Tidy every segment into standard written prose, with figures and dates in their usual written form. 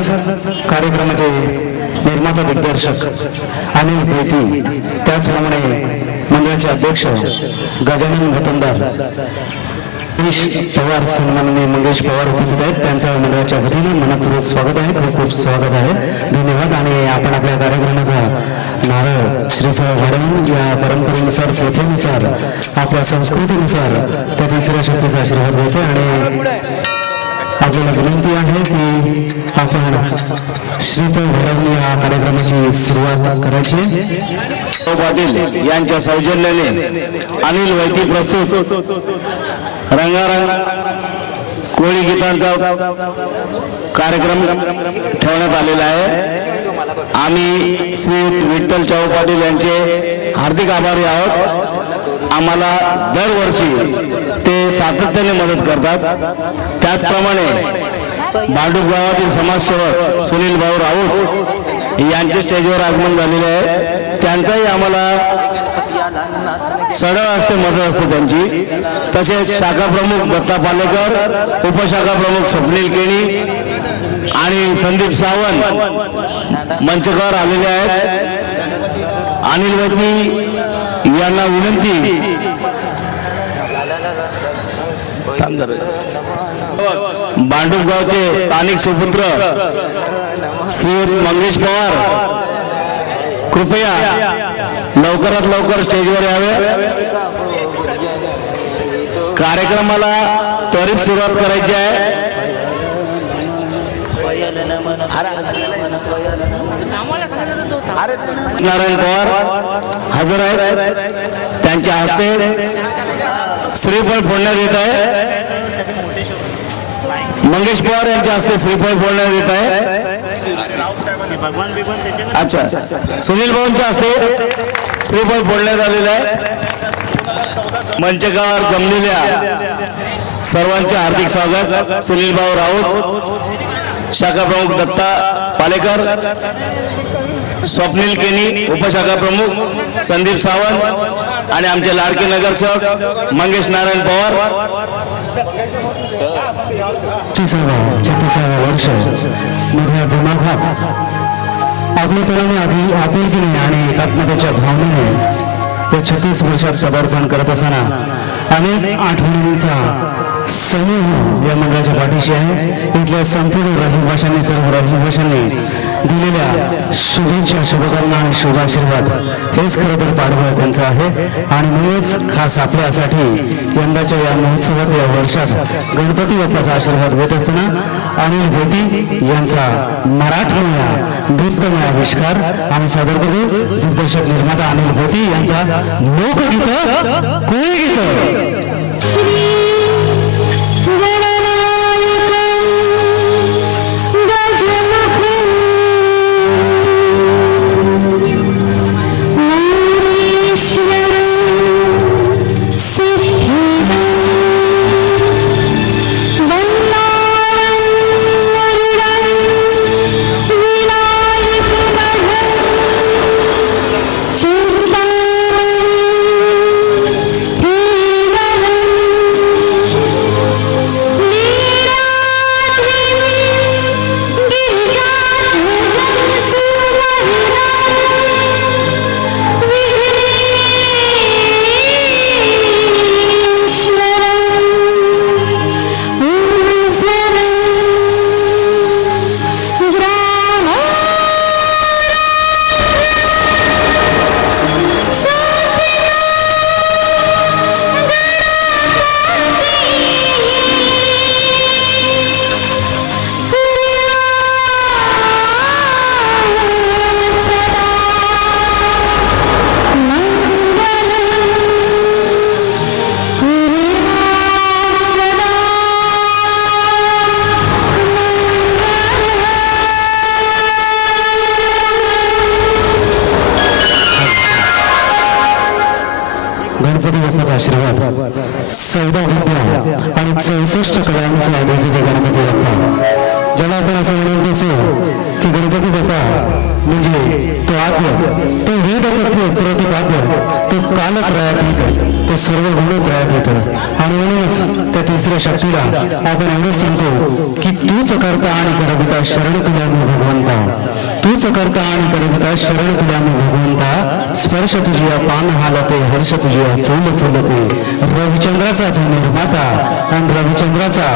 तसंच कार्यक्रमाचे निर्माता दिग्दर्शक अनिल भेटी, त्याचप्रमाणे मंडळाचे अध्यक्ष गजानन वतनदार, पवार, सन्माननीय मंगेश पवार उपस्थित आहेत. त्यांच्या मंडळाच्या वतीने मनपूर्वक स्वागत आहे, खूप खूप स्वागत आहे, धन्यवाद. आणि आपण आपल्या कार्यक्रमाचा नारळ श्रीफळ वाढवून या परंपरेनुसार, प्रथेनुसार, आपल्या संस्कृतीनुसार त्या तिसऱ्या शक्तीचा आशीर्वाद घेतो. आणि आपल्याला विनंती आहे की आपण श्रीफळ वाढवून या कार्यक्रमाची सुरुवात करायची. पाटील यांच्या सौजन्याने अनिल वैती प्रस्तुत रंगारंग कोळी गीतांचा कार्यक्रम ठेवण्यात आलेला आहे. आम्ही श्री विठ्ठल चाऊ पाटील यांचे हार्दिक आभारी आहोत. आम्हाला दरवर्षी ते सातत्याने मदत करतात. त्याचप्रमाणे भांडूप गावातील समाजसेवक सुनील भाऊ राऊत यांचे स्टेजवर आगमन झालेले आहे. त्यांचाही आम्हाला सडळ असते, मदत असते त्यांची. तसेच शाखा प्रमुख दत्ता पालेकर, उपशाखा प्रमुख स्वप्नील केणी आणि संदीप सावंत मंचकावर आलेले आहेत. अनिल वैती यांना विनंती, भांडूप गावचे स्थानिक सुपुत्र श्री मंगेश पवार कृपया लवकरात लवकर स्टेजवर यावे. कार्यक्रमाला त्वरित सुरुवात करायची आहे. नारायण पवार हजर आहेत. त्यांच्या हस्ते श्रीफळ फोडण्यात येत आहे. मंगेश पवार यांच्या हस्ते श्रीफळ फोडण्यात येत आहे. अच्छा, सुनील भाऊंच्या हस्ते श्रीफळ फोडण्यात आलेलं आहे. मंचकावर जमलेल्या सर्वांचे हार्दिक स्वागत. सुनील भाऊ राऊत, शाखा प्रमुख दत्ता पालेकर, स्वप्नील केनी, उपशाखा प्रमुख संदीप सावंत आणि आमचे लाडके नगरसेवक मंगेश नारायण पवार. 36 वर्ष मोठ्या दिमाखात आपल्या तरुणी आपुलकीने आणि एकात्मतेच्या भावनेने ते 36 वर्षात पदार्पण करत असताना अनेक आठवणींचा समूह या मंडळाच्या पाठीशी आहे. इथल्या संपूर्ण रहिवाशांनी, सर्व रहिवाशांनी दिलेल्या शुभेच्छा, शुभकामना आणि शुभाशीर्वाद हेच खरं तर पाठबळ त्यांचं आहे. आणि म्हणूनच खास आपल्यासाठी यंदाच्या या महोत्सवात, या वर्षात गणपती बाप्पाचा आशीर्वाद घेत असताना अनिल भेटी यांचा मराठमोळा नृत्यमय आविष्कार आम्ही सादर करतो. दिग्दर्शक निर्माता अनिल भेटी यांचा लोकगीत कोळी गीत. आशीर्वाद 14 विद्या आणि 64 कलांचा अधिपती गणपती बाप्पा, ज्याला आपण असं म्हणत असो की गणपती बाप्पा म्हणजे तो आद्य, तो वेद तत्व प्रतिपाद्य, तो कालत्रयातीत, ते सर्व गुण तयार येतं. आणि म्हणूनच त्या तिसऱ्या शक्तीला आपण एवढंच सांगतो की तूच करता आणि करविता शरण तुला मी भगवंता, तूच करता आणि करविता शरण तुला मी भगवंता. स्पर्श तुझिया पान हालते, हर्ष तुझिया फूल फुलते. रविचंद्राचा तू निर्माता आणि रविचंद्राचा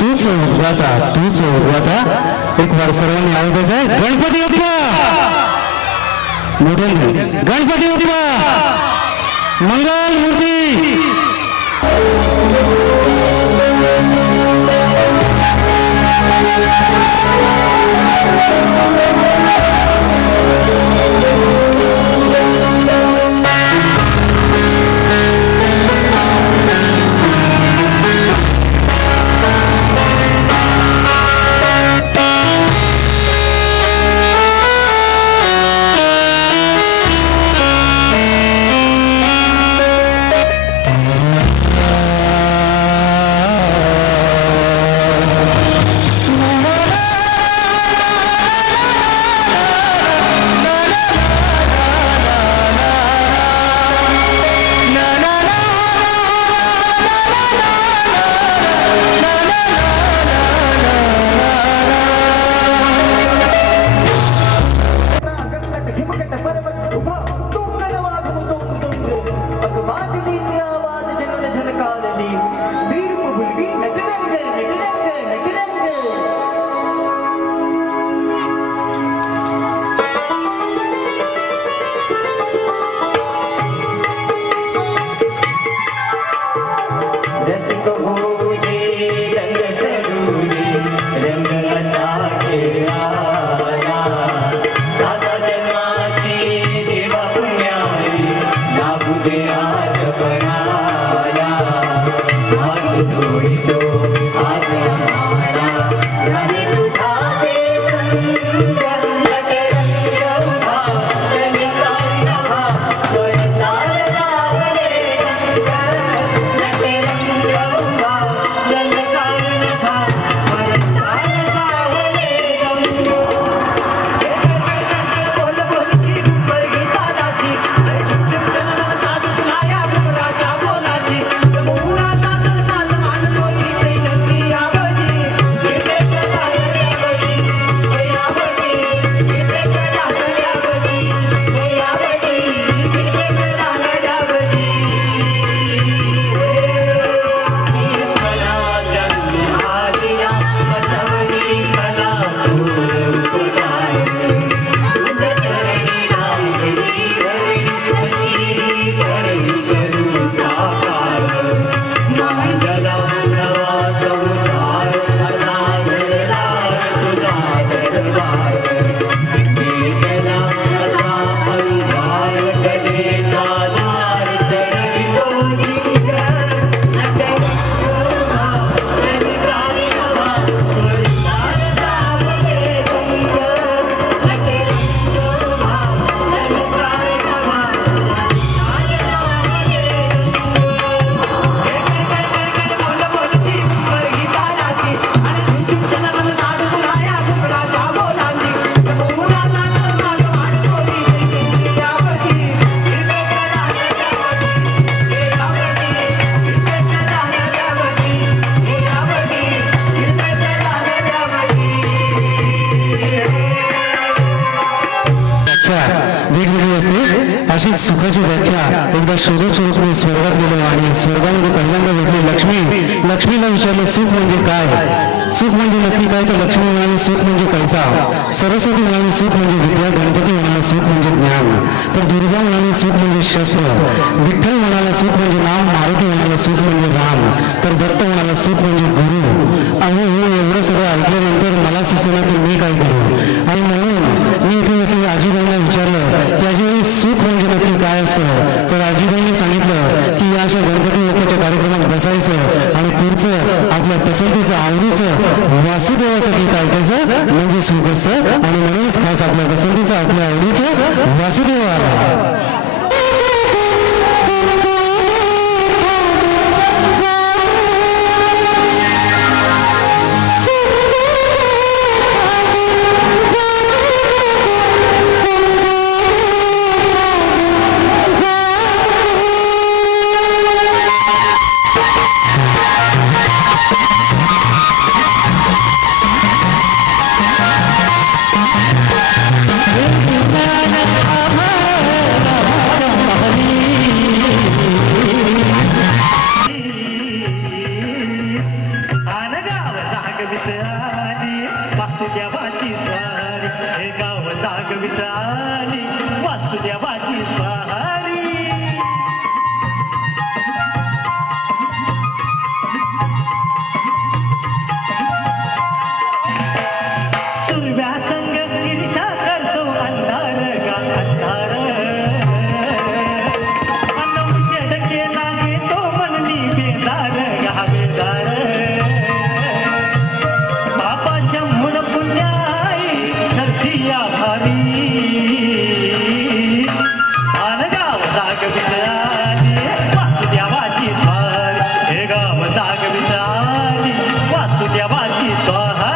तूच उद्गाता, तूच उद्गाता. एक बार सर्वांनी आवाज द्यायचा आहे, गणपती बाप्पा मोठ्याने, गणपती बाप्पा मंगल मूर्ती. अशीच सुखाची व्याख्या एकदा शोधत शोधत मी स्वर्गात गेलो आणि स्वर्गामध्ये पहिल्यांदा भेटली लक्ष्मी. लक्ष्मीला विचारलं सुख म्हणजे काय, सुख म्हणजे नक्की काय, तर लक्ष्मी म्हणाली सुख म्हणजे पैसा. सरस्वती म्हणाली सुख म्हणजे विद्या. गणपती म्हणाला सुख म्हणजे ज्ञान. तर दुर्गा म्हणाली सुख म्हणजे शस्त्र. विठ्ठल म्हणाला सुख म्हणजे नाम. मारुती म्हणाला सुख म्हणजे राम. तर दत्त म्हणाला सुख म्हणजे गुरु. अहो हे एवढं सगळं ऐकल्यानंतर मला सुचना की मी काय करू. आणि म्हणून मी इथे बसलेल्या आजीबाईंना विचारलं की आजीबाई सुख म्हणजे नक्की काय असतं. तर आजीबाईंनी सांगितलं की या अशा गणपती बाप्पाच्या कार्यक्रमात बसायचं आणि पुढचं आपल्या पसंतीचं आवडीचं वासुदेवाचं गीत ऐकायचं म्हणजे सुख असतं. आणि म्हणूनच खास आपल्या पसंतीचं आपल्या आवडीचं वासुदेव आला. वासुदेवाची स्वारी हे गाव जागवित आली वासुदेवाची स्वारी सुरव्या संग ईर्षा करतो अंधार गा अंधार अनवजड केला घेतो मननी बेदार गा बेदार बापाच्या मुळ पुण्याई धरती या भारी गाव जागवित आली वासुदेवाची स्वारी हे गाव जागवित आली वासुदेवाची स्वारी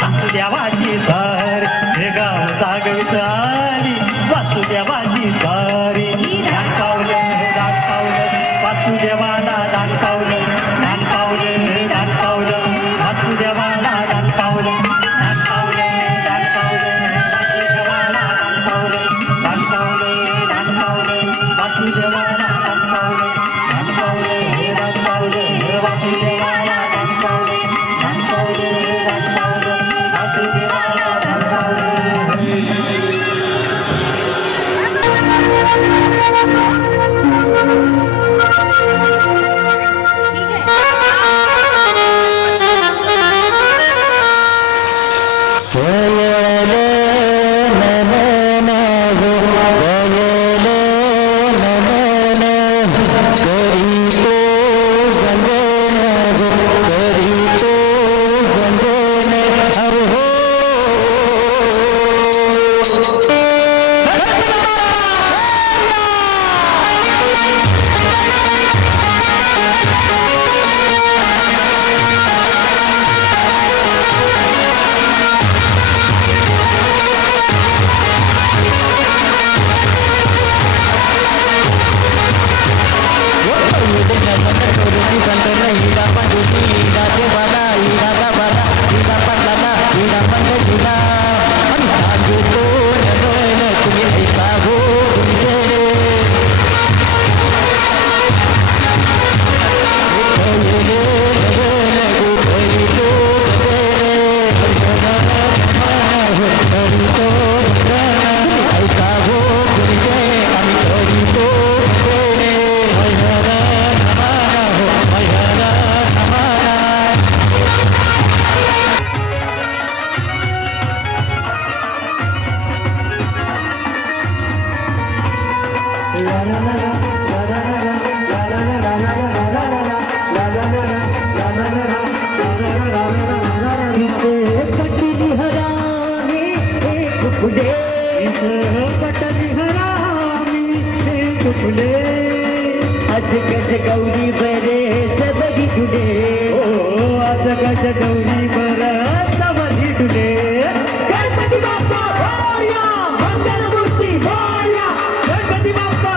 वासुदेवाची स्वारी हे गाव जागवित आली वासुदेवाची स्वारी दान पावलं वासुदेवाला दान पावलं वासुदेवाला दान पावलं वासुदेवाला दान पावलं वासुदेवाला दान पावलं वासुदेवाला दान पावलं गौरी बरे सबरी टुडे ओ आज गज गौरी बरा सबरी टुडे गणपती बाप्पा मोरया मंगल मूर्ती मोरया गणपती बाप्पा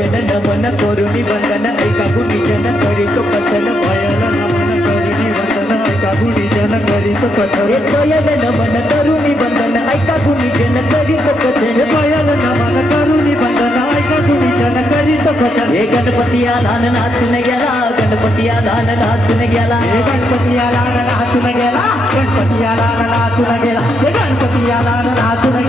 येतोयन नमन करुणी वंदन ऐका गुणीजन करीतो कथन पायाला नमन करुणी वंदन ऐका गुणीजन करीतो कथन येतोयन नमन करुणी वंदन ऐका गुणीजन करीतो कथन पायाला नमन करुणी वंदन ऐका गुणीजन करीतो कथन हे गणपती आला नाचून गेला गणपती आला नाचून गेला हे गणपती आला नाचून गेला गणपती आला नाचून गेला हे गणपती आला नाचून